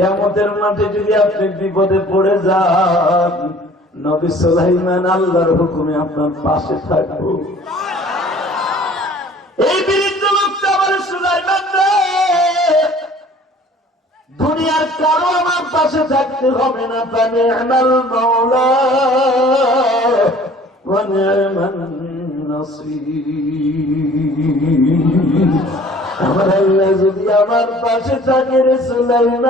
কিয়ামতের মাঠে যদি আপনি বিপদে পড়ে যান, নবী সুলাইমান আল্লাহর হুকুমে আপনার পাশে থাকবো। এই বৃদ্ধ লোকটা আমার সুলাইমান রে, দুনিয়ার কারো আমার পাশে থাকতে হবে না। ফানি'মাল মাওলা ওয়া নি'মান নাসীর। আমার আল্লাহ যদি আমার পাশে থাকে রে সুলাইমান,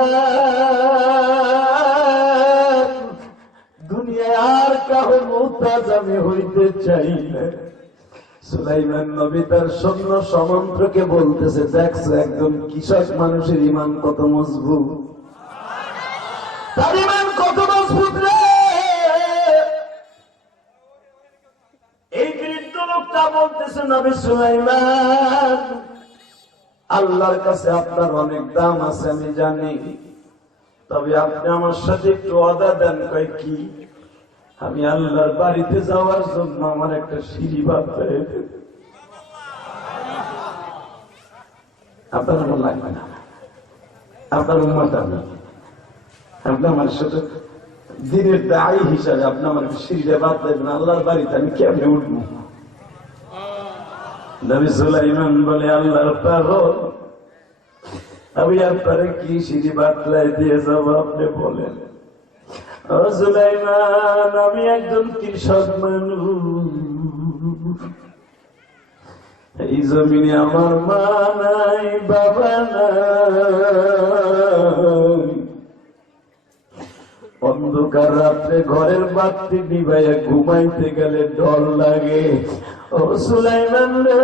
দুনিয়ায় আর কারো মুহতাজ আমি হইতে চাই না। সুলাইমান নবী তার সৈন্য সমন্ত্রকে বলতেছে, দেখছো একজন কৃষক মানুষের ইমান কত মজবুত, তার ইমান কত মজবুত রে। এই বৃদ্ধ লোকটা বলতেছে, নবী সুলাইমান, আল্লাহর কাছে আপনার অনেক দাম আছে আমি জানি, তবে আপনি আমার সাথে একটু ওয়াদা দেন। কয় কি? আমি আল্লাহর বাড়িতে যাওয়ার জন্য আমার একটা সিঁড়ি বাঁধতে হবে। আপনার মন লাগবে না, আপনার উম্মত আমি, আপনি আমার সাথে দিনের দায়ী হিসাবে আপনি আমার সিঁড়িটা বাঁধতে দেবেন। আল্লাহর বাড়িতে আমি কেমনে উঠবো? নবী সুলাইমান বলে, আল্লাহর পাগল, আমি আপনারে কি সিঁড়ি বাতলাই দিয়ে যাব আপনি বলেন? ও সুলাইমান, আমি একজন কৃষক মানুষ, এই জমিনে আমার মা নাই, বাবা নাই, অন্ধকার রাত্রে ঘরের বাতি নিভাইয়া ঘুমাইতে গেলে ডর লাগে। ও সুলাইমান রে,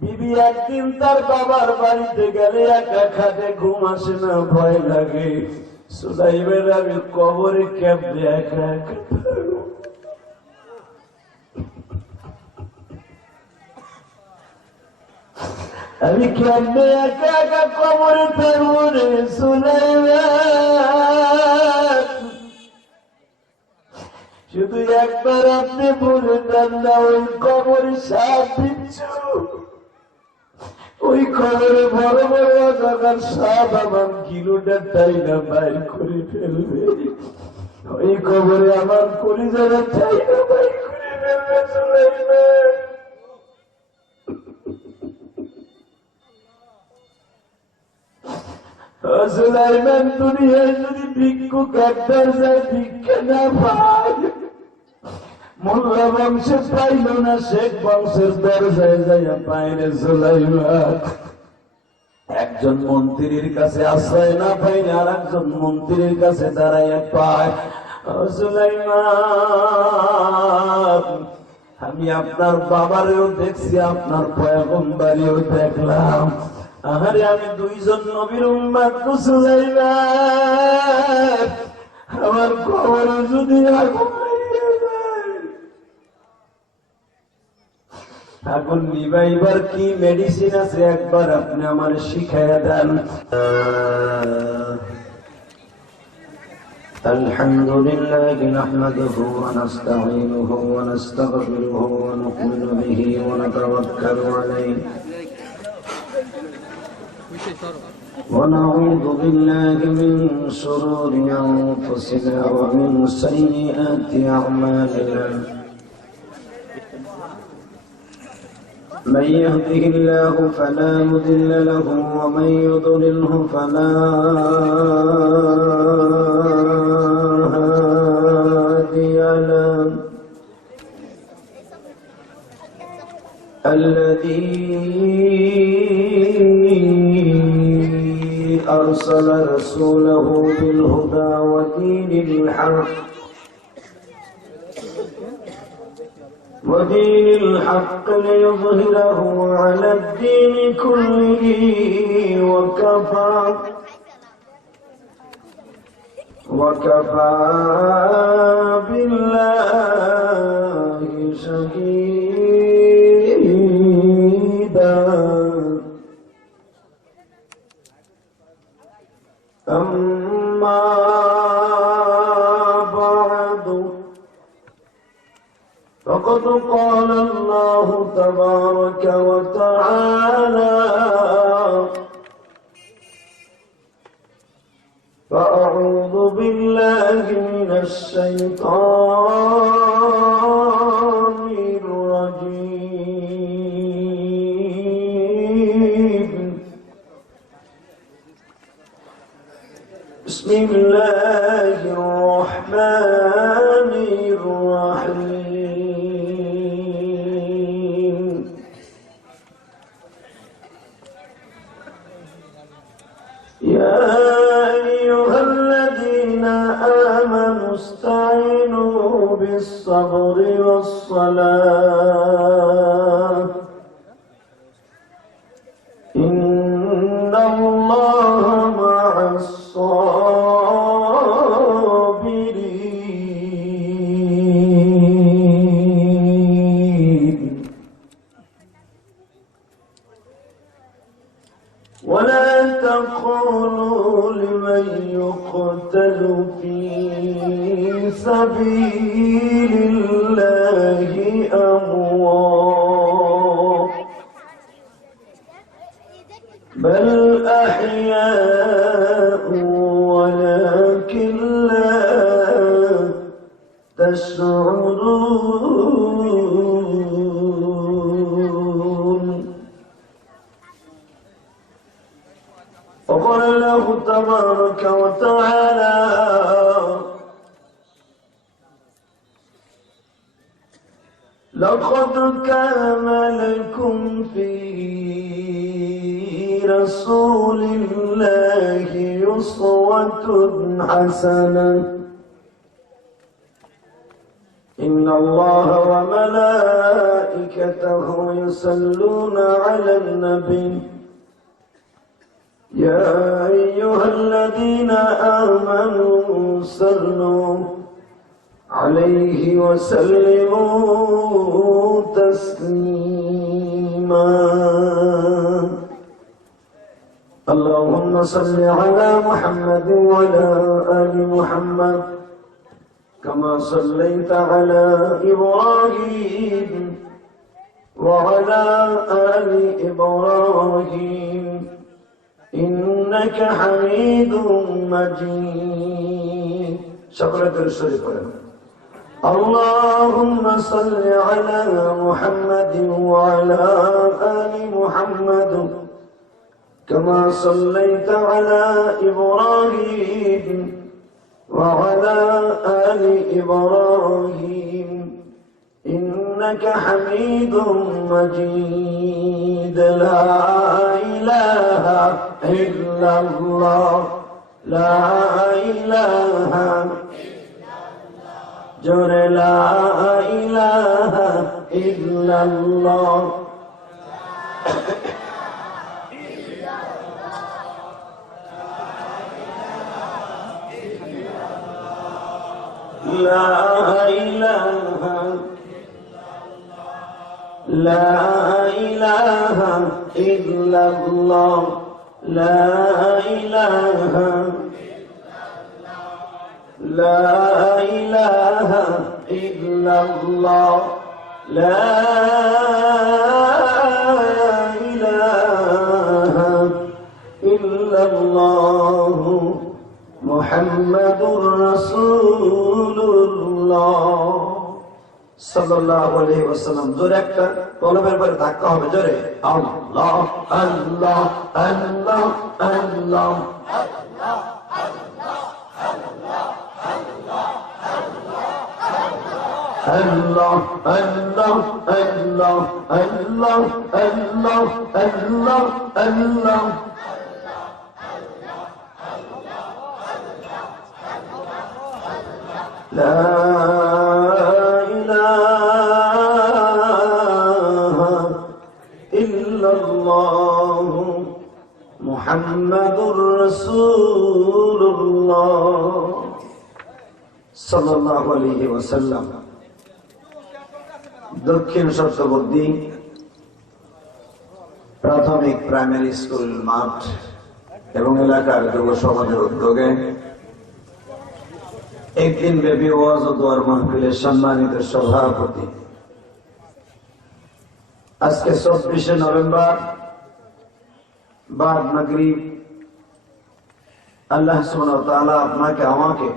বিবি একদিন তার বাবার বাড়িতে গেলে একা খাটে ঘুম আসে না, ভয় লাগে। সুলাইমান, আমি কবরে কেমনে একা একা থাকবো? আমি কেমনে একা একা কবরে থাকবো রে সুলাইমান? শুধু একবার আপনি বলে দেন না, ওই কবরে সাপ দিচ্ছু, ওই কবরে বড় বড় অজাগার সাপ আমার কিলোটা তাই না বাইর করে ফেলবে, ওই কবরে আমার কলিজাটা তাই না বাইর করে ফেলবে সুলাইমান। সুলাইমান, দুনিয়ায় যদি ভিক্ষুক একবার যায়, ভিক্ষা না পায়, মোল্লা বংশের পাইল না, শেখ বংশের দরজায় যাইয়া পায় রে সুলাইমান। একজন মন্ত্রীর কাছে আশ্রয় না পাইলে আর একজন মন্ত্রীর কাছে দাঁড়াইয়া পায়। সুলাইমান, আমি আপনার বাবারেও দেখছি, আপনার পয়গম্বরেও দেখলাম। আহারে, আমি দুইজন নবীর উম্মত তো সুলাইমান, আমার কবরে যদি আগুন লাগিয়ে যায়, আগুন নিবাইবার কি মেডিসিন আছে একবার আপনি আমার শিখাইয়া দেন। আলহামদুলিল্লাহ নাহমাদুহু ওয়া নাস্তাঈনুহু ওয়া নাস্তাগফিরুহু ওয়া নু'মিনু বিহি ওয়া নাতাওয়াক্কালু আলাইহি ونعوذ بالله من شرور أنفسنا ومن سيئات أعمالنا من يهده الله فلا مضل له ومن يضلله فلا هادي له الذي أرسل رسوله بالهدى ودين الحق ليظهره على الدين كله وكفى بالله شهيدا. أما بعد فقد قال الله تبارك وتعالى فأعوذ بالله من الشيطان الرجيم بسم الله الرحمن الرحيم يا أيها الذين آمنوا استعينوا بالصبر والصلاة إن الله مع الصابرين ولا تقولوا لمن يقتل في سبيل الله أموات بل أحياء ولكن لا تشعرون وقال الله تبارك وتعالى لقد كان لكم في رسول الله أسوة حسنة إن الله وملائكته يصلون على النبي يا أيها الذين آمنوا صلوا عليه وسلموا تسليما اللهم صل على محمد وعلى آل محمد كما صليت على إبراهيم وعلى آل إبراهيم إنك حميد مجيد شكرا للشريف اللهم صل على محمد وعلى آل محمد كما صليت على إبراهيم وعلى آل إبراهيم إنك حميد مجيد لا إله إلا الله لا إله جر لا إله إلا الله لا إله لا إله إلا الله لا إله لا إله إلا الله لا إله إلا الله محمد رسول الله সাল্লাল্লাহু আলাইহি ওয়াসাল্লাম জোরে একটা কলমের পরে ধাক্কা হবে জোরে আল্লাহ আল্লাহ আল্লাহ আল্লাহ আল্লাহ আল্লাহ আল্লাহ আল্লাহ আল্লাহ আল্লাহ আল্লাহ لا إله إلا الله محمد رسول الله صلى الله عليه وسلم দক্ষিণ শতবর্তী প্রাথমিক প্রাইমারি স্কুল মাঠ এবং এলাকার যুব সমাজের উদ্যোগে একদিন ব্যাপী ওয়াজ ও দোয়ার মাহফিলের সম্মানিত সভাপতি আজকে 24 নভেম্বর বাদ মাগরিব আল্লাহ সুবহানাহু ওয়া তাআলা আপনাকে আমাকে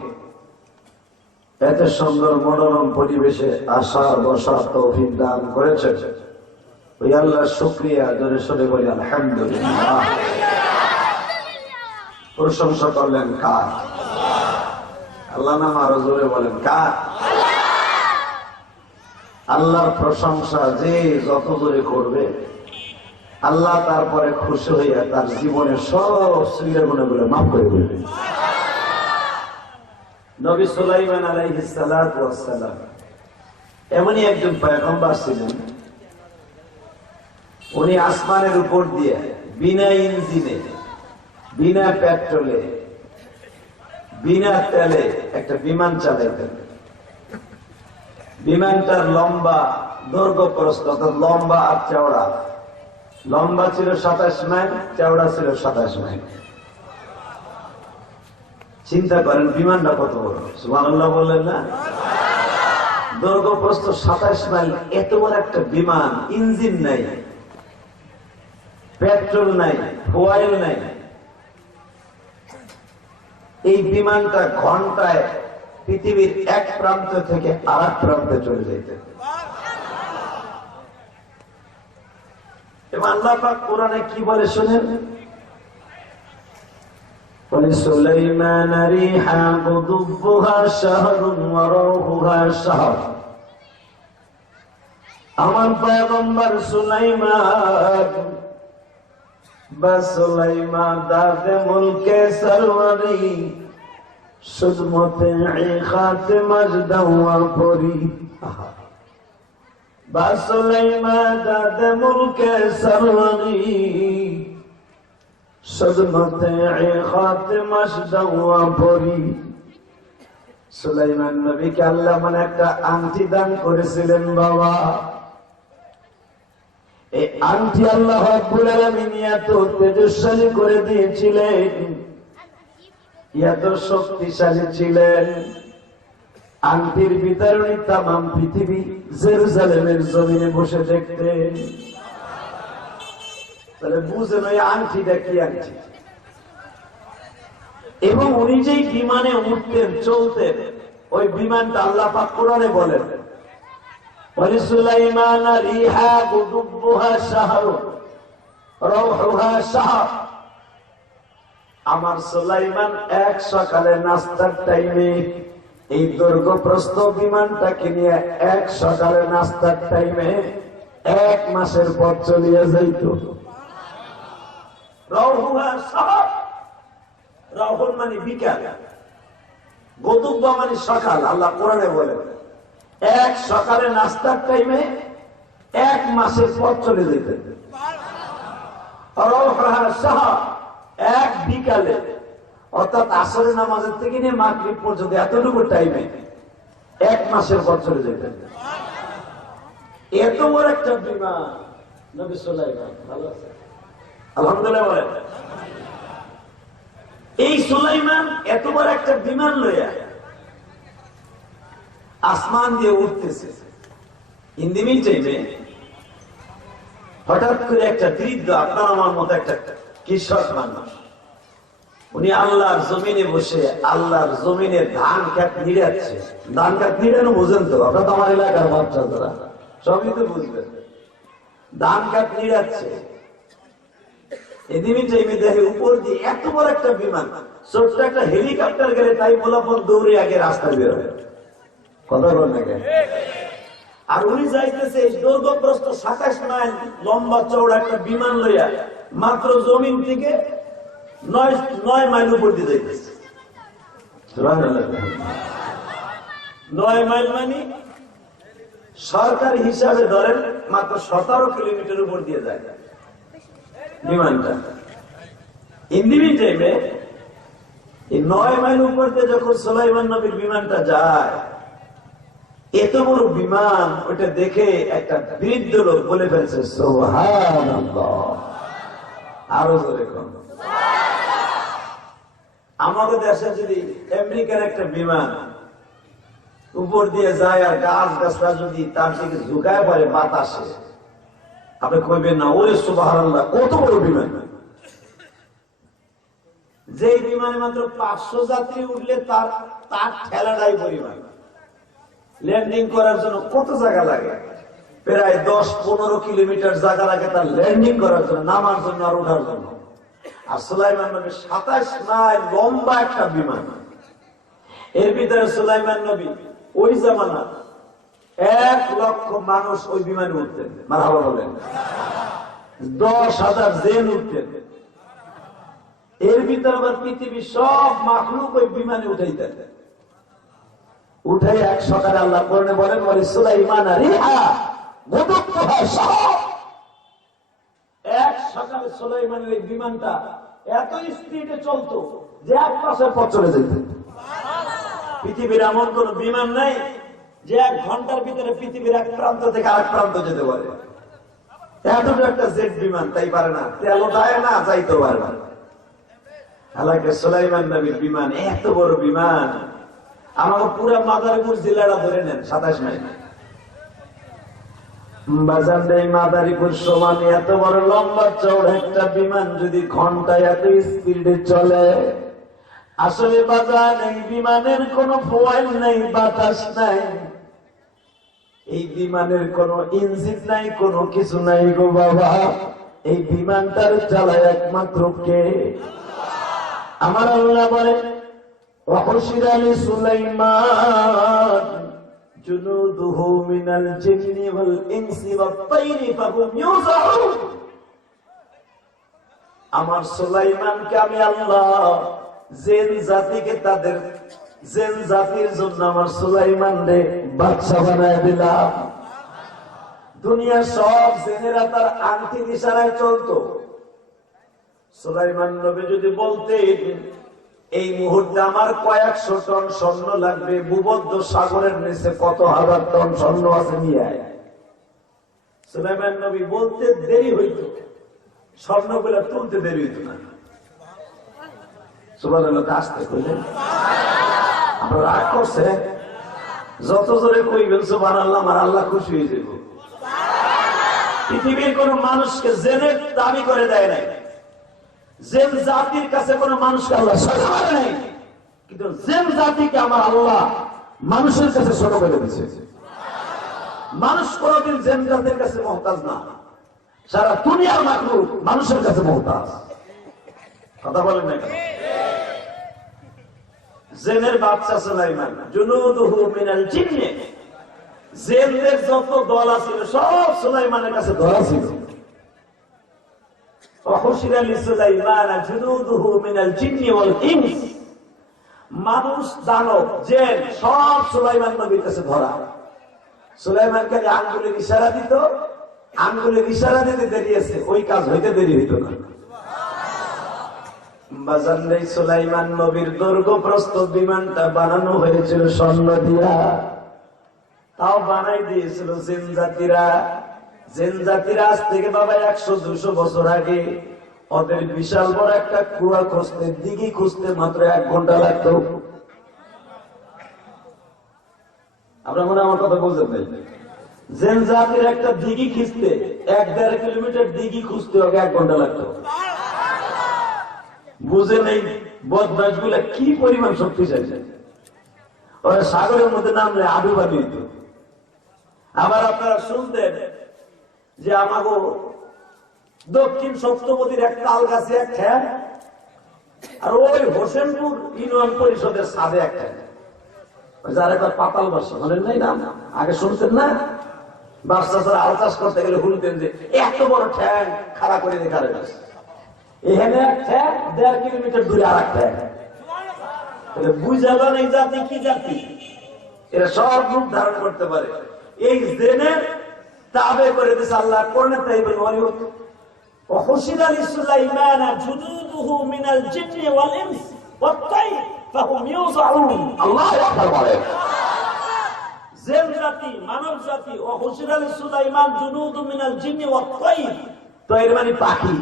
এত সুন্দর মনোরম পরিবেশে আসার বসার তৌফিক দান করেছেন। ওই আল্লাহর শুকরিয়া জোরে সোরে বলি আলহামদুলিল্লাহ। প্রশংসা করলেন কার? আল্লাহ নাম আরো জোরে বলেন কার? আল্লাহর প্রশংসা যে যত জোরে করবে আল্লাহ তারপরে খুশি হইয়া তার জীবনের সব সুবিধা গুণাগুলো মাফ করে দেবে। নবী সুলাইমান আলাইহিস সালাতু ওয়াস সালাম এমনই একজন পয়গম্বর ছিলেন। উনি আসমানের উপর দিয়ে বিনা ইঞ্জিনে, বিনা পেট্রোলে, বিনা তেলে একটা বিমান চালাইতেন। বিমানটার লম্বা দৈর্ঘ্য প্রস্থ অর্থাৎ লম্বা আর চওড়া, লম্বা ছিল 27 মাইল, চওড়া ছিল 27 মাইল। চিন্তা করেন বিমানটা কত বড়, সুবহানাল্লাহ বললেন না? দৈর্ঘ্য প্রস্থ 27 মাইল, এত বড় একটা বিমান, ইঞ্জিন নাই, পেট্রোল নাই, ফুয়েল নাই। এই বিমানটা ঘন্টায় পৃথিবীর এক প্রান্ত থেকে আরেক প্রান্তে চলে যেতে। এবং আল্লাহ পাক কোরআনে কি বলে শুনেন? وَلِسُلَيْمَانَ رِيحًا غُدُوُّهَا شَهْرٌ وَرَوْحُهَا شَهْرٌ। আমার পয়গম্বর সুলাইমান বা সুলাইমান দাদে মুলকে সরওয়ারি সুজমতে খাতে মজদাওয়া পরি। বা সুলাইমান দাদে মুলকে সরওয়ারি সুজমতে খাতে মজদাওয়া পরি। সুলাইমান নবীকে আল্লাহ মানে একটা আংটি দান করেছিলেন বাবা। এই আংটি আল্লাহ রাব্বুল আলামিন এত তেজস্বী করে দিয়েছিলেন, এত শক্তিশালী ছিলেন, আংটির বিতরণী তামাম পৃথিবী জেরুজালেমের জমিনে বসে দেখতেন। তাহলে বুঝেন ওই আংটিটা কি আংটি। এবং উনি যেই বিমানে উঠতেন চলতেন, ওই বিমানটা আল্লাহ পাক কোরআনে বলেন وَلِسُلَيْمَانَ رِيحًا غُدُوُّهَا شَهْرٌ وَرَوْحُهَا شَهْرٌ। আমার সুলাইমান এক সকালে নাস্তার টাইমে এই দৈর্ঘ্য প্রস্থ বিমানটাকে নিয়ে এক সকালে নাস্তার টাইমে 1 মাসের পথ চলিয়ে যাইত। রাউহুহা সাহর, রাউহুন মানে বিকাল, গদুব্বা মানে সকাল। আল্লাহ কোরআনে বলেন এক সকালে নাস্তার টাইমে 1 মাসের পথ চলে যেতেন। এক বিকালে অর্থাৎ আসরের নামাজের থেকে নিয়ে মাগরিব পর্যন্ত এতটুকু টাইমে 1 মাসের পথ চলে যেতেন। এত বড় একটা বিমান নবী সুলাইমান, ভালো আছে আলহামদুলিল্লাহ বলেন। এই সুলাইমান এত বড় একটা বিমান লইয়া আসমান দিয়ে উঠতেছে। ইন্দিমিল টাইমে হঠাৎ করে একটা বৃদ্ধ, আপনার আমার মতো একটা কৃষক মানুষ, উনি আল্লাহর জমিনে বসে আল্লাহর জমিনে ধান খেত নিড়াচ্ছে। ধান খেত নিড়ানো বুঝেন তো? আপনার তো আমার এলাকার বাচ্চা যারা সবই তো বুঝবেন। ধান খেত নিড়াচ্ছে। এদিনই টাইমে দেখে উপর দিয়ে এত বড় একটা বিমান, ছোট্ট একটা হেলিকপ্টার গেলে তাই মোলাপন দৌড়ে আগে রাস্তায় বের হয়। কথা বলেন না কেন? আর উনি যাইতেছে দৈর্ঘ্য প্রস্থ 27 মাইল লম্বা চওড়া একটা বিমান লইয়া মাত্র জমিন থেকে 9 মাইল উপর দিয়ে যাইতেছে। 9 মাইল মানে সরকারি হিসাবে ধরেন মাত্র 17 কিলোমিটার উপর দিয়ে যায় বিমানটা। ইন্দিমি টাইমে এই 9 মাইল উপর দিয়ে যখন সুলাইমান নবীর বিমানটা যায়, এত বড় বিমান, ওটা দেখে একটা বৃদ্ধ লোক বলে ফেলছে সুবহানাল্লাহ। আরো জোরে কোন। আমাদের দেশে যদি আমেরিকার একটা বিমান উপর দিয়ে যায় আর গাছ গাছরা যদি তার দিকে ঝুঁকায় পড়ে বাতাসে, আপনি কইবেন না ওরে সুবহানাল্লাহ কত বড় বিমান। যে বিমানে মাত্র 500 যাত্রী উঠলে তার ঠেলাটাই পরিমাণ। ল্যান্ডিং করার জন্য কত জায়গা লাগে? প্রায় 10-15 কিলোমিটার জায়গা লাগে তার ল্যান্ডিং করার জন্য, নামার জন্য আর ওঠার জন্য। আর সুলাইমান নবী 27 মাইল লম্বা একটা বিমান। এর ভিতরে সুলাইমান নবী ওই জামানা 1 লক্ষ মানুষ ওই বিমানে উঠতেন। মারহাবা বলেন। 10,000 জেন উঠতেন। এর ভিতরে আবার পৃথিবীর সব মাখলুক ওই বিমানে উঠাইতেন। উঠে এক সকালে আল্লাহ কোরআনে বলেন, বলে সুলাইমান রিহা গুদুতুহা সব। এক সকালে সুলাইমানের এই বিমানটা এত স্পিডে চলতো যে এক মাসের পর চলে যেত। পৃথিবীর এমন কোন বিমান নাই যে 1 ঘন্টার ভিতরে পৃথিবীর এক প্রান্ত থেকে আরেক প্রান্ত যেতে পারে। এতটা একটা জেট বিমান তাই পারে না, তেলও দেয় না, যাইতে পারে না। আল্লাহকে সুলাইমান নবীর বিমান, এত বড় বিমান। আমাকে পুরো মাদারীপুর জেলাটা ধরে নেন, 27 মাইল। বাজার নেই মাদারীপুর সমান এত বড় লম্বা চৌড়া একটা বিমান যদি ঘন্টায় এত স্পিডে চলে, আসলে বাজার নেই, বিমানের কোনো ফুয়েল নেই, বাতাস নাই, এই বিমানের কোনো ইঞ্জিন নাই, কোনো কিছু নাই গো বাবা। এই বিমানটার চালায় একমাত্র কে? আমার আল্লাহ বলে, وحشر لسليمان جنوده من الجن والإنس والطير فهم يوزعون। আমার সুলাইমানকে আমি আল্লাহ জিন জাতিকে, তাদের জিন জাতির জন্য আমার সুলাইমান রে বাদশা বানায় দিলাম। দুনিয়ার সব জিনেরা তার আংটির ইশারায় চলতো। সুলাইমান নবী যদি বলতেন এই মুহূর্তে আমার কয়েকশো টন স্বর্ণ লাগবে, ভূমধ্য সাগরের নিচে কত হাজার টন স্বর্ণ আছে নিয়ে আয়, সুলাইমান নবী বলতে দেরি হইত, স্বর্ণগুলো তুলতে দেরি হইত না। সুবহানাল্লাহ, আসতে কইলেন আপনারা রাগ করছে? যত জোরে কইবেন সুবহানাল্লাহ, আমার আল্লাহ খুশি হয়ে যাব। পৃথিবীর কোন মানুষকে জেনে দাবি করে দেয় নাই, জেন জাতির কাছে কোন মানুষকে আল্লাহ ছোট করে নাই, কিন্তু জেন জাতিকে আমার আল্লাহ মানুষের কাছে ছোট করে দিয়েছে। মানুষ কোনদিন জেন জাতির কাছে মহতাজ না, সারা দুনিয়ার মাখলুক মানুষের কাছে মহতাজ। কথা বলেন না কেন? জেনের বাচ্চা সুলাইমান, জুনুদুহু মিনাল জিন্নি, জেনদের যত দল ছিল সব সুলাইমানের কাছে ধরা ছিল। মানুষ দানব জেন সব সুলাইমান নবীর কাছে ধরা। সুলাইমানকে আঙ্গুলের ইশারা দিত, আঙ্গুলের ইশারা দিতে দেরি আছে, ওই কাজ হইতে দেরি হইত না। বাজারে সুলাইমান নবীর দৈর্ঘ্য প্রস্থ বিমানটা বানানো হয়েছিল স্বর্ণ দিয়া, তাও বানাই দিয়েছিল জিন জাতিরা। জিন জাতিরা আজ থেকে বাবা 100-200 বছর আগে ওদের বিশাল বড় একটা কুয়া খুঁজতে, দিঘি খুঁজতে মাত্র 1 ঘন্টা লাগতো। আপনার মনে আমার কথা বলতে নাই? জিন জাতির একটা দিঘি খুঁজতে 1-1.5 কিলোমিটার দিঘি খুঁজতে ওকে 1 ঘন্টা লাগতো। বুঝে নেই বদমাশ গুলা কি পরিমাণ শক্তিশালী। ওরা সাগরের মধ্যে নামলে আডু বাদি হইত। আবার আপনারা শুনতেন যে আমাগো দক্ষিণ সপ্তপদীর এক তাল গাছে এক ঠ্যাং, আর ওই হোসেনপুর ইউনিয়ন পরিষদের ছাদে এক ঠ্যাং, যার একবার পাতাল বাসা বলেন নাই নাম, আগে শুনতেন না? বাচ্চা ছাড়া আল চাষ করতে গেলে শুনতেন যে এত বড় ঠ্যাং খাড়া করে দেখা রয়েছে, এখানে এক ঠ্যাং 1.5 কিলোমিটার দূরে আর এক ঠ্যাং। বুঝালেন এই জাতি কি জাতি? এরা সব রূপ ধারণ করতে পারে। এই জেনের তাবে করে দিয়েছে আল্লাহ। কোরআনে তাই বলে, وحشر لسليمان جنوده من الجن والإنس والطير فهم يوزعون। আল্লাহু আকবার বলে। জিন জাতি, মানব জাতি, وحشر لسليمان جنوده من الجن والطير, তো এর মানে পাখি।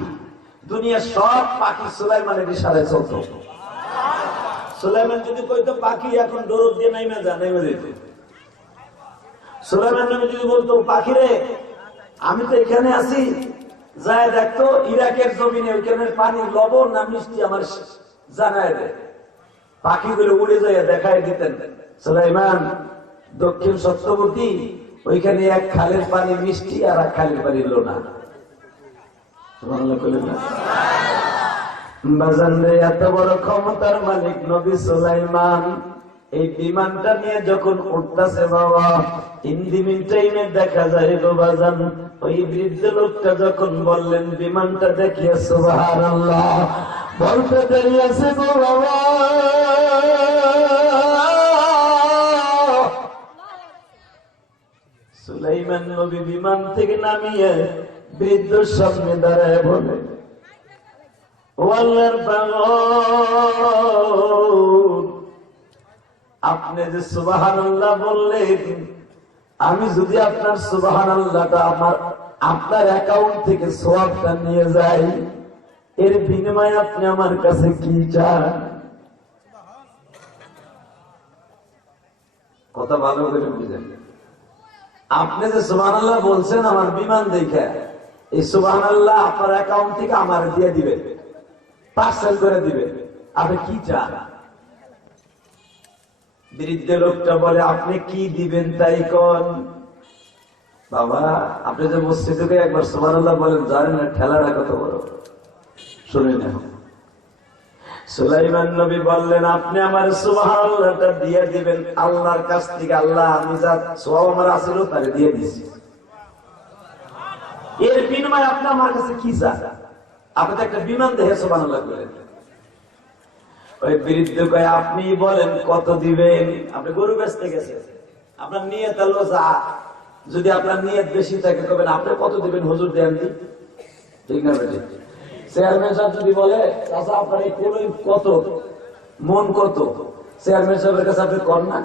দুনিয়ার সব পাখি সুলাইমানের ইশারায় চলতো। সুলাইমান যদি কইতো পাখি এখন দৌড় দিয়ে নাইমে যা, নাইমে যেত। সুলাইমান নবী যদি বলতো পাখি রে আমি তো এখানে আছি, যায় দেখতো ইরাকের জমিনে ওইখানে পানি লবণ না মিষ্টি আমার জানায় দেয়, পাখিগুলো উড়ে যায় দেখায় দিতেন সুলাইমান দক্ষিণ সত্যবতী ওইখানে এক খালের পানি মিষ্টি আর এক খালের পানি লোনা। বাজান রে, এত বড় ক্ষমতার মালিক নবী সুলাইমান এই বিমানটা নিয়ে যখন উঠতেছে বাবা, ইন্দিমিন টাইমে দেখা যায় গো বাজান, ওই বৃদ্ধ লোকটা যখন বললেন বিমানটা দেখিয়ে সুবহানাল্লাহ বলতে দেরি আছে গো বাবা। সুলাইমান নবী বিমান থেকে নামিয়ে বৃদ্ধ সামনে দাঁড়ায় বলে, ও আল্লাহর পাগল, আপনি যে সুবহানাল্লাহ বললেন, আমি যদি আপনার সুবহানাল্লাহটা আপনার অ্যাকাউন্ট থেকে সওয়াবটা নিয়ে যাই, এর বিনিময়ে আপনি আমার কাছে কি চান? কথা ভালো করে বুঝেন। আপনি যে সুবহানাল্লাহ বলছেন আমার বিমান দেখে, এই সুবহানাল্লাহ আপনার অ্যাকাউন্ট থেকে আমার দিয়ে দিবে, পার্সেল করে দিবে, আপনি কি চান? বৃদ্ধ লোকটা বলে, আপনি কি দিবেন তাই কোন। বাবা, আপনি যে মসজিদে একবার সুবহানাল্লাহ বলেন, জানেন না ঠেলাটা কত বড়? শুনে না। সুলাইমান নবী বললেন, আপনি আমার সুবহানাল্লাহটা দিয়ে দিবেন আল্লাহর কাছ থেকে, আল্লাহ আমি যা সওয়াব আমার আসল তারে দিয়ে দিছি, এর বিনিময়ে আপনি আমার কাছে কি চান? আপনি তো একটা বিমান দেখে সুবহানাল্লাহ বলেন। ওই বৃদ্ধ কয়, আপনি বলেন কত দিবেন? আপনি গরু বেচতে গেছেন, আপনার নিয়ত হলো যা, যদি আপনার নিয়ত বেশি থাকে তবে আপনি কত দিবেন হুজুর দেন দি, ঠিক না বেটি? চেয়ারম্যান সাহেব যদি বলে আচ্ছা আপনার এই কলই কত, মন কত, চেয়ারম্যান সাহেবের কাছে আপনি কর না?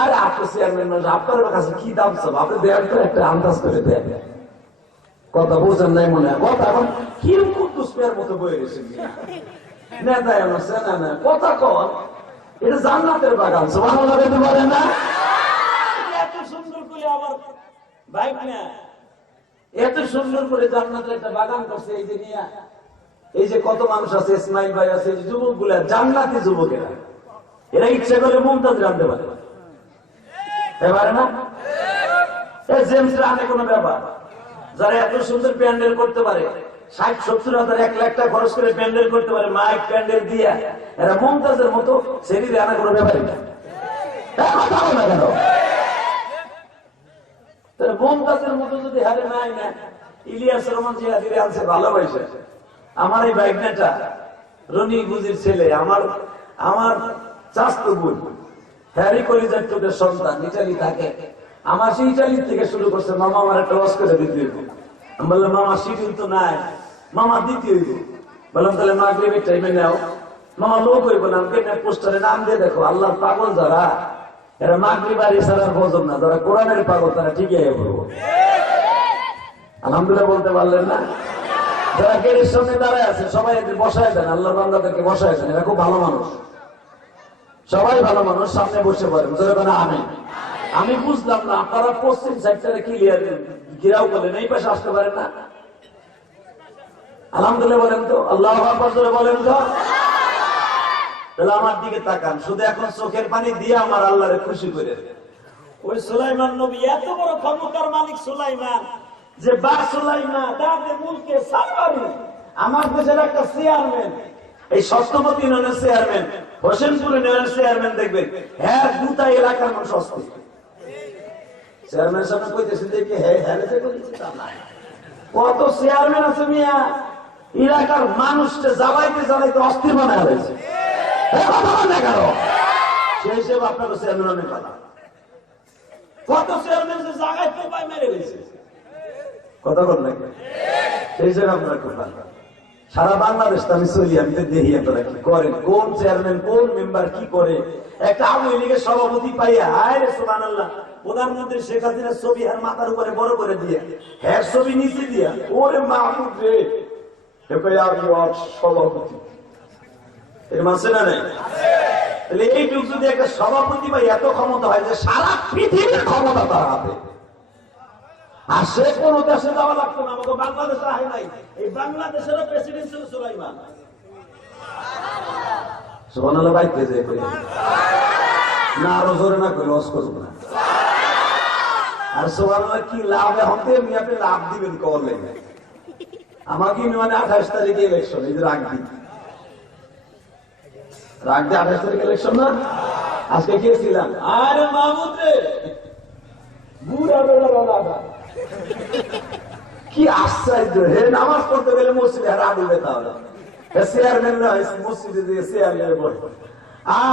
আরে আপনি চেয়ারম্যান মানুষ, আপনার কাছে কি দাম সব আপনি দেন তো, একটা আন্দাজ করে দেন। কথা বুঝেন নাই মনে হয়? কথা এখন কিরকম দুষ্পের মতো বয়ে গেছেন নেতায় আমার না না কথা কন, এটা জান্নাতের বাগান। সুবহানাল্লাহ বলতে পারেন না? এত সুন্দর করে আবার বাইক না, এত সুন্দর করে জান্নাতের একটা বাগান করছে। এই যে নিয়া, এই যে কত মানুষ আছে, ইসমাইল ভাই আছে, যুবক গুলা জান্নাতি যুবকেরা, এরা ইচ্ছা করে মুমতাজ জানতে পারে এবারে না? এই জেমস রানে কোনো ব্যাপার, যারা এত সুন্দর প্যান্ডেল করতে পারে, 60-70 হাজার 1 লাখ টাকা খরচ করে প্যান্ডেল করতে পারে, মাইক প্যান্ডেল দিয়া, এরা মুমতাজের মতো শরীরে আনা কোনো ব্যাপারই না। মুমতাজের মতো যদি হারে নাই না, ইলিয়াস রহমান জিহাদিরে আনছে ভালোবাসে। আমার এই বাইকনাটা রনি বুজির ছেলে, আমার চাস্ত বোন, হ্যারি কলিজার চোখের সন্তান, ইটালি থাকে। আমার সেই ইটালি থেকে শুরু করছে, মামা আমার একটা ওয়াজ করে দিতে হইব। আমি বললাম মামা শিডিউল তো নাই, মামা দিতে হইব। বললাম তাহলে মাগরিবের টাইমে নাও। মামা লোক হইব না, পোস্টারে নাম দিয়ে দেখো, আল্লাহর পাগল যারা, এরা মাগরিব আর ইশারার ভজন না, যারা কোরআনের পাগল তারা ঠিকই হয়ে পড়বো। আলহামদুলিল্লাহ বলতে পারলেন না? যারা গেটের সামনে দাঁড়ায় আছে সবাই বসায় দেন, আল্লাহর বান্দাদেরকে বসায় দেন, এরা খুব ভালো মানুষ, সবাই ভালো মানুষ, সামনে বসে পড়েন। আমি বুঝলাম না আপনারা পশ্চিম সাইডটারে ক্লিয়ার ঘিরাও করলেন, এই পাশে আসতে পারেন না? আলহামদুলিল্লাহ বলেন তো, আল্লাহু আকবার জোরে বলেন তো। তাহলে আমার দিকে তাকান, শুধু এখন চোখের পানি দিয়ে আমার আল্লাহরে খুশি করে দেন। ওই সুলাইমান নবী এত বড় ক্ষমতার মালিক সুলাইমান, যে বা সুলাইমান দাদে মুলকে সাফারি, আমার দেশের একটা চেয়ারম্যান, এই সপ্তমতী ইউনিয়নের চেয়ারম্যান, হোসেনপুর ইউনিয়নের চেয়ারম্যান, দেখবেন হ্যাঁ দুটা এলাকার মানুষ অস্থির। চেয়ারম্যান সামনে কইতেছে দেখে হ্যাঁ হ্যাঁ কত চেয়ারম্যান আছে মিয়া, এলাকার মানুষকে জ্বালাইতে জ্বালাইতে অস্থির বানায় হয়েছে। সেই হিসেবে আপনাকে চেয়ারম্যান অনেক কথা, কত চেয়ারম্যান যে জায়গায় তো পাই মেরে গেছে, কথা বল না সেই হিসেবে আপনারা খুব ভালো। সারা বাংলাদেশ তো আমি চলি, আমি তো দেখি আপনারা কি করেন, কোন চেয়ারম্যান কোন মেম্বার কি করে। একটা আওয়ামী লীগের সভাপতি পাইয়া, আয় রে সুবহানাল্লাহ, প্রধানমন্ত্রী শেখ হাসিনার ছবি আর মাথার উপরে বড় করে দিয়ে, হ্যাঁ ছবি নিচে দিয়া, ওরে মাহমুদ রে সভাপতি, এর মাসে না নাই? তাহলে এই যুগ যদি একটা সভাপতি বা এত ক্ষমতা হয় যে সারা পৃথিবীর ক্ষমতা তার হাতে, আর সে কোন দেশে যাওয়া লাগতো না, আমাকে বাংলাদেশে আহে নাই, এই বাংলাদেশের প্রেসিডেন্ট ছিল সুলাইমান। সুবহানাল্লাহ বাইতে যে কই না আরো জোরে না কই লস করব না। আর সুবহানাল্লাহ কি লাভ হতে এমনি আপনি লাভ দিবেন কল লাগে আমাকে মানে 28 তারিখে ইলেকশন, এই যে রাগ দিয়ে 28 তারিখে ইলেকশন না, আজকে কে ছিলাম? আরে মাহমুদ রে বুড়া বেড়া কি আশ্চর্য হে, নামাজ পড়তে গেলে মসজিদে আর আগুবে তাহলে চেয়ারম্যান মসজিদে দিয়ে চেয়ারম্যান বলে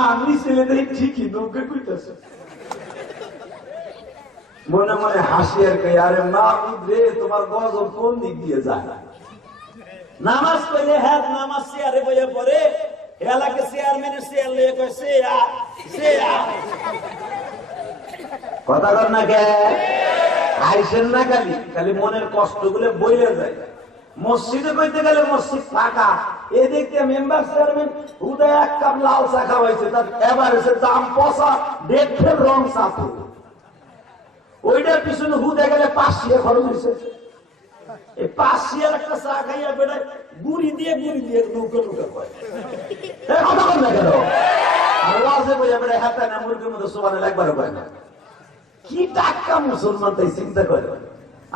আমি ছেলেদের ঠিকই নৌকে কইতেছে মনে মনে হাসি আর কে, আরে মাহমুদ রে তোমার গজব কোন দিক দিয়ে যায়? নামাজ পড়লে হ্যাঁ নামাজ চেয়ারে বইয়ে পড়ে এলাকে চেয়ারম্যানের চেয়ার লিয়ে কয় কথা কর না কে আইসেন না, খালি খালি মনের কষ্ট গুলো বইলে যায়। মসজিদে কইতে গেলে মসজিদ ফাঁকা, এদিকে মেম্বার চেয়ারম্যান উদয় এক কাপ লাল চা খাওয়াইছে, তার এবার এসে দাম পচা দেখে রং চাপু, ওইটার পিছনে হুদে গেলে 500 খরচ হয়েছে। এই 500 একটা চা খাইয়া বেড়ায় গুড়ি দিয়ে নৌকা নৌকা করে কথা বল না কেন? আর ওয়াজে বইয়া বেড়ায় হাতে না মুরগির মধ্যে সুবহানাল্লাহ একবারও করে না। কি টাকা মুসলমান তাই চিন্তা করে।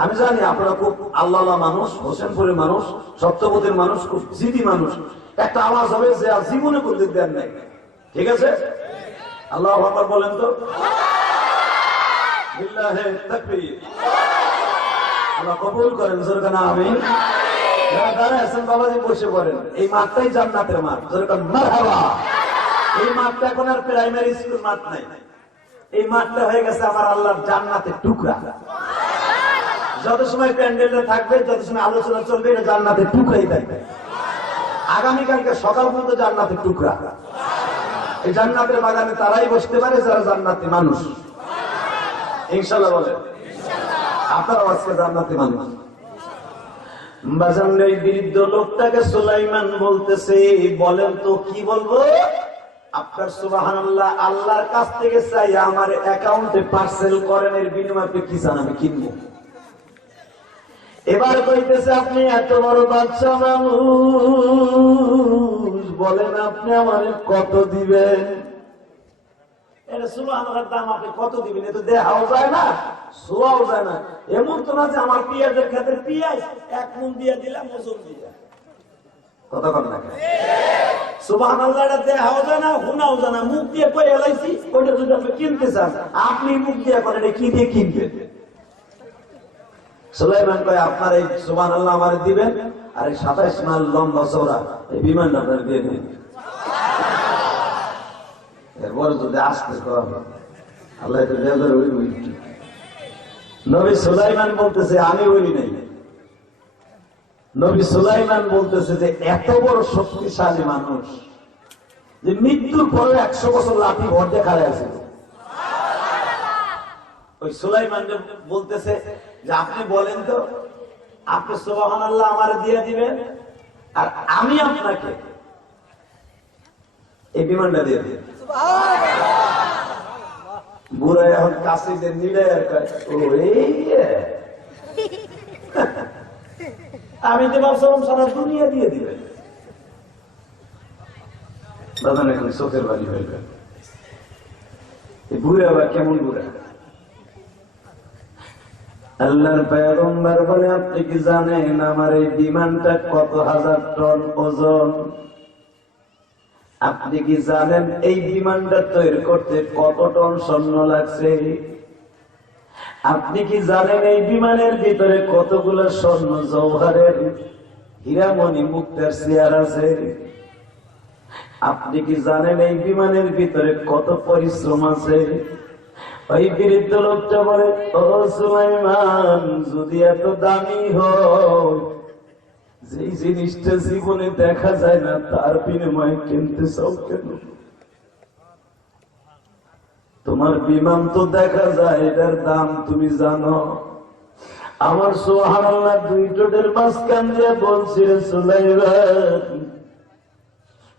আমি জানি আপনারা খুব আল্লাহ মানুষ, হোসেনপুরের মানুষ, সপ্তপতির মানুষ, খুব জিদি মানুষ, একটা আওয়াজ হবে যে জীবনে করতে দেন নাই, ঠিক আছে? আল্লাহু আকবার বলেন তো, বিল্লাহি তাকবীর। আল্লাহ কবুল করেন, জোরকানা আমিন। যারা দাঁড়ায় আছেন বাবাজি বসে পড়েন, এই মাঠটাই জান্নাতের মাঠ, জোরকান মারহাবা। এই মাঠটা এখন আর প্রাইমারি স্কুল মাঠ নাই, এই মাঠটা হয়ে গেছে আমার আল্লাহর জান্নাতের টুকরা। যত সময় প্যান্ডেলটা থাকবে, যত সময় আলোচনা চলবে, এটা জান্নাতের টুকরাই থাকবে। আগামীকালকে সকাল পর্যন্ত জান্নাতের টুকরা। এই জান্নাতের বাগানে তারাই বসতে পারে যারা জান্নাতি মানুষ, ইনশাআল্লাহ বলেন। আপনারাও আজকে জান্নাতি মানুষ। বাজান এই বৃদ্ধ লোকটাকে সুলাইমান বলতেছে, বলেন তো কি বলবো? আপনার সুবহানাল্লাহ আল্লাহর কাছ থেকে চাই আমার অ্যাকাউন্টে পার্সেল করেন, এর বিনিময়ে কি চান আমি কিনবো। এবার কইতেছে আপনি এত বড় বাদশা মানুষ, বলেন আপনি আমারে কত দিবেন? এটা সুবহানাল্লাহর দাম আপনি কত দিবেন? এ তো দেখাও যায় না, শোয়াও যায় না। এমন তো না যে আমার পেঁয়াজের ক্ষেত্রে পেঁয়াজ 1 মণ দিয়ে দিলাম ওজন দিয়ে, কথা কর না। সুবহানাল্লাহ এটা দেখাও যায় না, শোনাও যায় না, মুখ দিয়ে কই এলাইছি ওইটা যদি আপনি কিনতে চান, আপনি মুখ দিয়ে করেন, এটা কি দিয়ে কিনবেন? সুলাইমান কয় আপনার এই সুবহানাল্লাহ আমারে দিবেন, আর এই 27 মাইল লম্বা চওড়া এই বিমানটা আপনার দিয়ে দিন। এরপরে যদি আসতে কর আল্লাহ তো বেজার হইল। নবী সুলাইমান বলতেছে আমি বলি নাই, নবী সুলাইমান বলতেছে যে এত বড় শক্তিশালী মানুষ যে মৃত্যুর পরে 100 বছর লাঠি ভর দিয়ে খাড়া আছে। ওই সুলাইমান বলতেছে যে আপনি বলেন তো, আপনি সুবহানাল্লাহ আমার দিয়ে দিবেন আর আমি আপনাকে এই বিমানটা দিয়ে দিই। বুড়া এখন কাছে যে নিলে আমি তো ভাবছিলাম সারা দুনিয়া দিয়ে দিবেন। দাদা এখন চোখের বাড়ি হয়ে গেল। বুড়া বা কেমন বুড়া? আল্লাহর পয়গম্বর বলে আপনি কি জানেন আমার এই বিমানটা কত হাজার টন ওজন? আপনি কি জানেন এই বিমানটা তৈরি করতে কত টন স্বর্ণ লাগছে? আপনি কি জানেন এই বিমানের ভিতরে কতগুলো স্বর্ণ জওহরের হীরামণি মুক্তার চেয়ার আছে? আপনি কি জানেন এই বিমানের ভিতরে কত পরিশ্রম আছে? ওই বৃদ্ধ লোকটা বলে, ও সুলাইমান যদি এত দামি হয়, যে জিনিসটা জীবনে দেখা যায় না তার বিনিময়ে কিনতে চাও কেন? তোমার বিমান তো দেখা যায়, এটার দাম তুমি জানো? আমার সুবহানাল্লাহ 2 ঠোঁটের মাঝখান দিয়ে বলছিল, সুলাইমান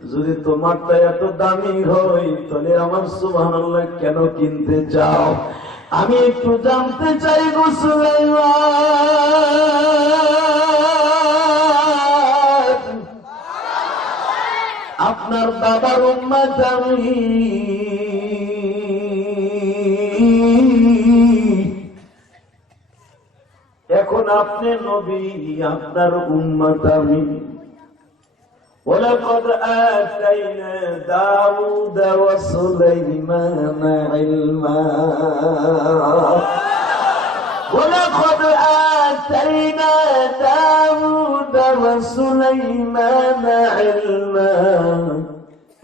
যদি তোমারটা এত দামি হয় তাহলে আমার সুবহানাল্লাহ কেন কিনতে চাও? আমি একটু জানতে চাই গো সুলাইমান, আপনার বাবার উম্মত আমি, এখন আপনি নবী, আপনার উম্মত আমি। ولقد آتينا داود وسليمان علما ولقد آتينا داود وسليمان علما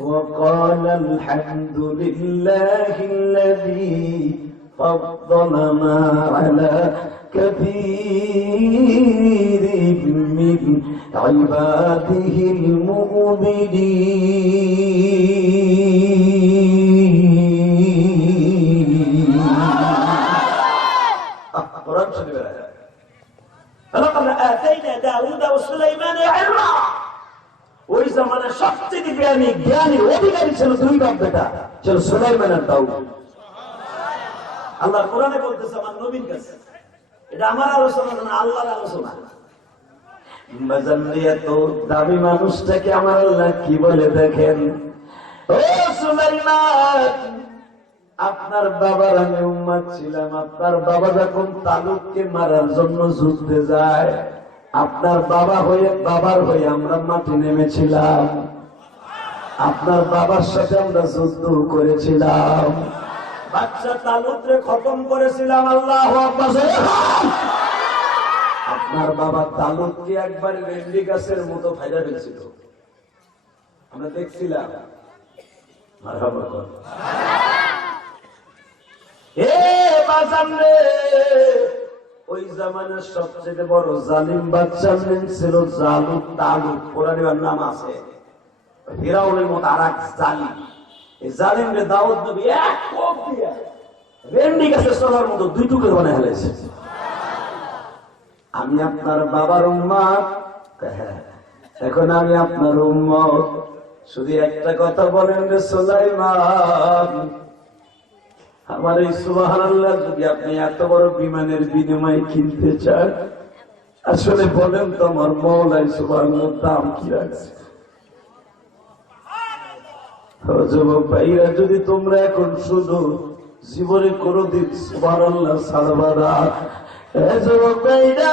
وقال الحمد لله الذي فضلنا على كثير من عباده المؤمنين. قرآن شريف لقد آتينا داود وسليمان علما. ওই জামানে সবচেয়ে জ্ঞানী অধিকারী ছিল দুই বাপ বেটা, ছিল সুলাইমান আর দাউদ। আল্লাহ কোরআনে বলতেছে আমার নবীর কাছে, এটা আমার আলোচনা না, আল্লাহর আলোচনা। তো দাবি মানুষটাকে আমার আল্লাহ কি বলে দেখেন, ও সুলাইমান, আপনার বাবার আমি উম্মত ছিলাম। আপনার বাবা যখন তালুককে মারার জন্য যুদ্ধে যায়, আপনার বাবার হয়ে আমরা মাটি নেমেছিলাম। আপনার বাবার সাথে আমরা যুদ্ধ করেছিলাম, বাচ্চা তালুকরে খতম করেছিলাম। আল্লাহু আকবার। আপনার বাবা তালুককে একবার রেন্ডি গাছের মতো ফাইদা ফেলছিল, আমরা দেখছিলাম। মারহাবা কর। ওই জামানার সবচেয়ে বড় জালিম বাচ্চার নাম ছিল জালুত। তালুক কোরআনের নাম আছে। ফিরাউনের মতো আর এক জালিম। এই জালিমরে দাউদ নবী এক কোপ দিয়ে রেন্ডি গাছের চলার মতো দুই টুকরো বানায় ফেলেছে। আমি আপনার বাবার উম্মত, এখন আমি আপনার উম্মত। শুধু একটা কথা বলেন রে সুলাইমান, আমার এই সুবহানাল্লাহ যদি আপনি এত বড় বিমানের বিনিময়ে কিনতে চান, আসলে বলেন তো আমার মওলাই সুবহানাল্লাহ দাম কি রাখছে? যুবক ভাইরা, যদি তোমরা এখন শুধু জীবনে কোনদিন সুবহানাল্লাহ ছাড়বা না, যুবক ভাইরা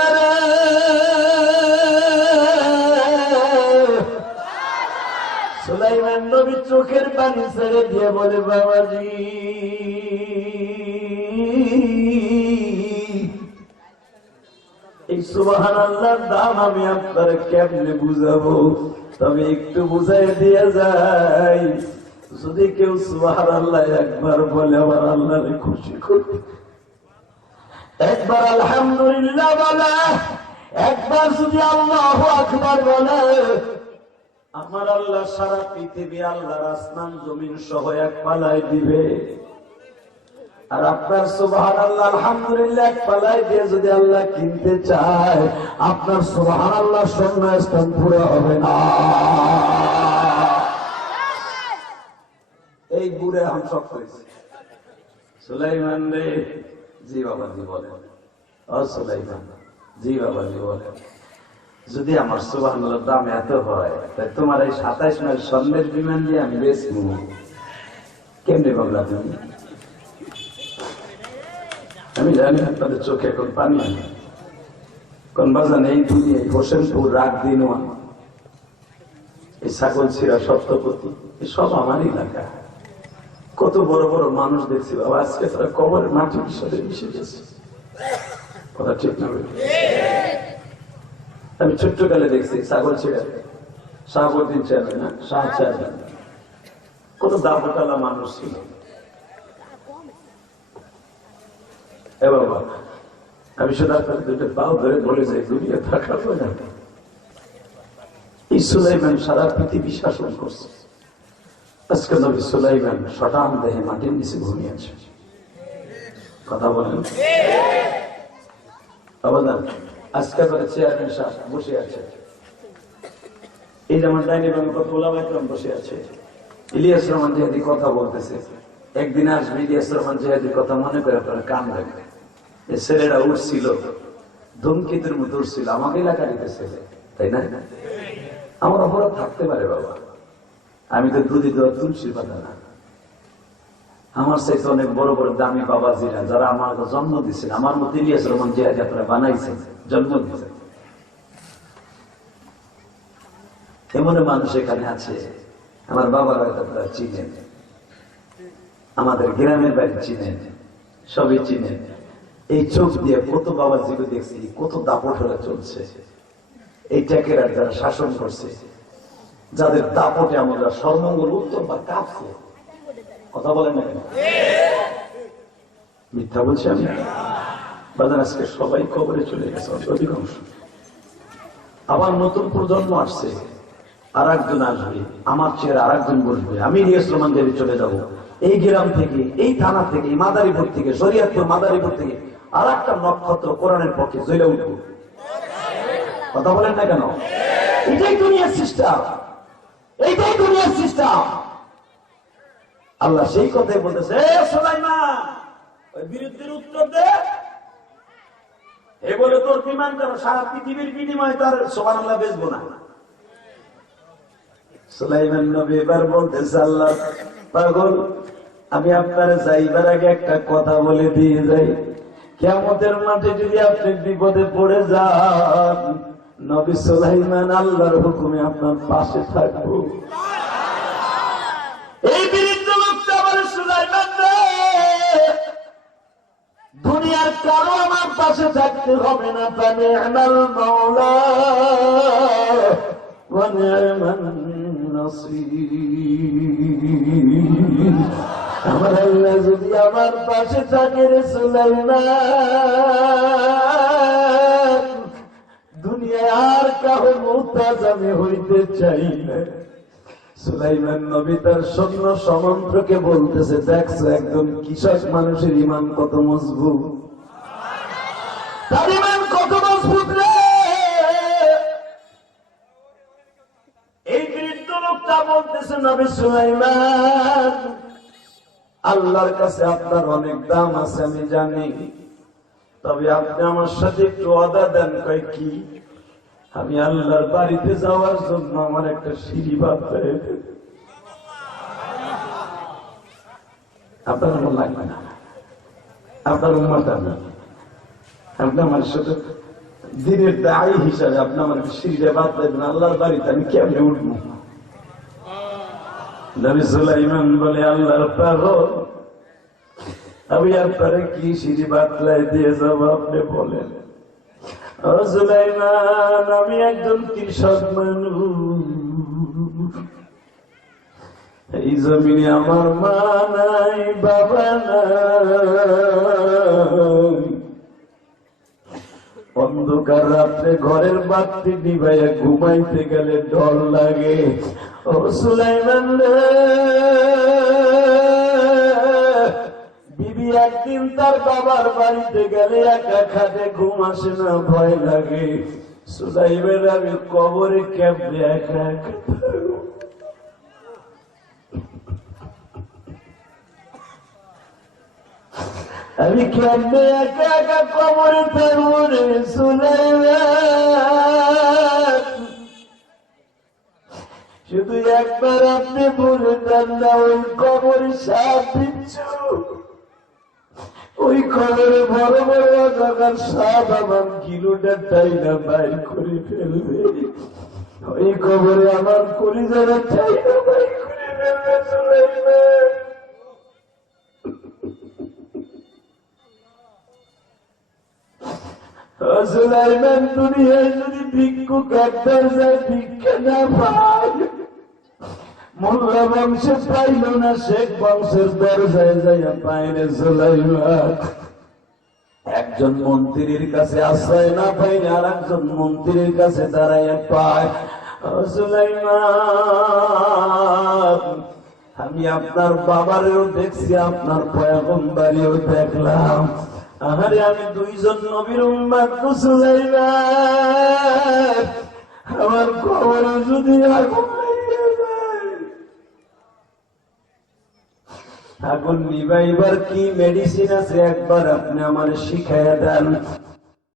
সুলাইমান নবী চোখের পানি ছেড়ে দিয়ে বলে, বাবাজি, এই সুবহানাল্লাহর দাম আমি আপনার কেমনে বুঝাবো? তবে একটু বুঝাই দিয়ে যাই, যদি কেউ সুবহানাল্লাহ একবার বলে আমার আল্লাহরে খুশি করতে, একবার আলহামদুলিল্লাহ বলে, একবার যদি আল্লাহু আকবার বলে, আমার আল্লাহ সারা পৃথিবী, আল্লাহর আসমান জমিন সহ এক পালায় দিবে। আর আপনার সুবহানাল্লাহ আলহামদুলিল্লাহ এক পালায় দিয়ে যদি আল্লাহ কিনতে চায়, আপনার সুবহানাল্লাহ শূন্যস্থান পুরো হবে না। এই বুড়ে আমি শখ করেছি। সুলাইমান রে, জি বাবাজি বলেন। ও সুলাইমান, জি বাবাজি বলেন। যদি আমার সুবহানাল্লাহর দাম এত হয়, তাই তোমার এই 27 মাইল স্বর্ণের বিমান দিয়ে আমি বেচবো কেমনে বাংলা? তুমি, আমি জানি আপনাদের চোখে এখন পানি কোন বাজান, এই দুনিয়ায় হোসেনপুর, রাগ দিন, এই ছাগল ছিড়া, সপ্তপতি, সব আমার এলাকা। কত বড় বড় মানুষ দেখছি বাবা, আজকে তারা কবরের মাটির সাথে মিশে গেছে। কথা ঠিক না? আমি ছোট্টকালে দেখছি ছাগল ছিড়া, শাহাবুদ্দিন চেয়ারম্যান, না শাহ চেয়ারম্যান, কত দাবকালা মানুষ ছিল। এ বাবা, আমি শুধু আপনার দুটো পাও ধরে বলে যাই, দুনিয়া থাকা না। এই সুলাইমান সারা পৃথিবী শাসন করছে। আজকে নবী সুলাইমান শটান দেহে মাটির নিচে ঘুমিয়েছে। কথা বলেন অবদান। আজকে চেয়ারম্যান সাহেব বসে আছে, এই যেমন ডাইনি বামে কত ওলামা ইকরাম বসে আছে। ইলিয়াস রহমান জিহাদি কথা বলতেছে, একদিন আসবে ইলিয়াস রহমান জিহাদির কথা মনে করে আপনারা কান রাখবেন। এই ছেলেরা উঠছিল, ধূমকেতুর মতো উঠছিল, আমাকে এলাকার ছেলে, তাই না? আমার অপরাধ থাকতে পারে বাবা, আমি তো দুধে দেওয়া তুলসীর পাতা না। আমার সাথে অনেক বড় বড় দামি বাবাজিরা যারা আমার জন্ম দিচ্ছেন, আমার মতো ইলিয়াস রহমান জিয়া যাত্রা বানাইছেন, জন্ম দিচ্ছেন, এমন মানুষ এখানে আছে। আমার বাবার আপনারা চিনেন, আমাদের গ্রামের বাড়ি চিনেন, সবই চিনেন। এই চোখ দিয়ে কত বাবাজিকে দেখছি, কত দাপটরা চলছে। এই ট্যাকেরা যারা শাসন করছে, যাদের দাপটে আমরা সর্বমঙ্গল উত্তর বা কাঁপছে, কথা বলেন না কেন? মিথ্যা বলছি আমি? বাজার আজকে সবাই কবরে চলে গেছে অধিকাংশ। আবার নতুন প্রজন্ম আসছে, আর একজন আসবে, আমার চেয়ে আর একজন বসবে। আমি ইলিয়াস রহমান দেবী চলে যাব। এই গ্রাম থেকে, এই থানা থেকে, এই মাদারীপুর থেকে, শরীয়তপুর মাদারীপুর থেকে আর একটা নক্ষত্র কোরআনের পক্ষে জ্বলে উঠব। কথা বলেন না কেন? এটাই দুনিয়ার সিস্টেম, এইটাই দুনিয়ার সিস্টেম। আল্লাহ সেই কথাই বলতেছে, সুলাইমান ওই বিরুদ্ধের উত্তর দে। এ বলে তোর বিমান করো, সারা পৃথিবীর বিনিময়ে তার সুবহানাল্লাহ বেচবো না। সুলাইমান নবী এবার বলতেছে, আল্লাহ পাগল, আমি আপনার যাইবার আগে একটা কথা বলে দিয়ে যাই। কিয়ামতের মাঠে যদি আপনি বিপদে পড়ে যান, নবী সুলাইমান আল্লাহর হুকুমে আপনার পাশে থাকবো। এই বৃদ্ধ লোকটা বলে, সুলাইমান রে, দুনিয়ার কারো আমার পাশে থাকতে হবে না। ফানি'মাল মাওলা ওয়া নি'মান নাসীর। আমার আল্লাহ যদি আমার পাশে থাকে রে সুলাইমান, দুনিয়ায় আর কারো মুহতাজ আমি হইতে চাই না। সুলাইমান নবী তার সৈন্য সমন্ত্রকে বলতেছে, দেখছো একদম কৃষক মানুষের ইমান কত মজবুত, তার ইমান কত মজবুত রে। এই বৃদ্ধ লোকটা বলতেছে, নবী সুলাইমান, আল্লাহর কাছে আপনার অনেক দাম আছে আমি জানি, তবে আপনি আমার সাথে একটু ওয়াদা দেন। কয় কি? আমি আল্লাহর বাড়িতে যাওয়ার জন্য আমার একটা সিঁড়ি বাঁধতে। আপনার মন লাগবে না, আপনার উম্মত না, আপনি আমার সাথে দিনের দায়ী হিসাবে আপনি আমার সিঁড়িটা বাঁধতে দেবেন। আল্লাহর বাড়িতে আমি কেমনে উঠবো? নবী সুলাইমান বলে, আল্লাহর পাগল, আমি আপনারে কি সিঁড়ি বাতলাই দিয়ে যাবো আপনি বলেন? ও সুলাইমান, আমি একজন কৃষক মানুষ, এই জমিনে আমার মা নাই, বাবা নাই, অন্ধকার রাত্রে ঘরের বাতি নিভাইয়া ঘুমাইতে গেলে ডর লাগে। ও সুলাইমান রে, বিবি একদিন তার বাবার বাড়িতে গেলে একা খাটে ঘুম আসে না, ভয় লাগে। সুলাইমান, আমি কবরে কেমনে একা একা থাকবো? আমি কেমনে একা একা কবরে থাকবো রে সুলাইমান? শুধু একবার আপনি বলে দেন না, ওই কবরে সাপ দিচ্ছু, ওই কবরে বড় বড় অজাগার সাপ আমার কিলোটা টাইনা বাইর করে ফেলবে। ওই কবরে আমার কলিজারা টাইনা বাইর করে ফেলবে সুলাইমান। সুলাইমান, দুনিয়ায় যদি ভিক্ষুক একবার যায়, ভিক্ষা না পায়, মোল্লা বংশে পাইল না, শেখ বংশের দরজায় যাইয়া পায় রে সুলাইমান। একজন মন্ত্রীর কাছে আশ্রয় না পাইলে আর একজন মন্ত্রীর কাছে দাঁড়াইয়া পায়। সুলাইমান, আমি আপনার বাবারেও দেখছি, আপনার পয়গম্বরেও দেখলাম। আরে আমি দুইজন নবীর উম্মত সুলাইমান, আমার কবরে যদি আগুন লেগে যায়, আগুন নিবাইবার কি মেডিসিন আছে একবার আপনি আমার শিখাইয়া দেন।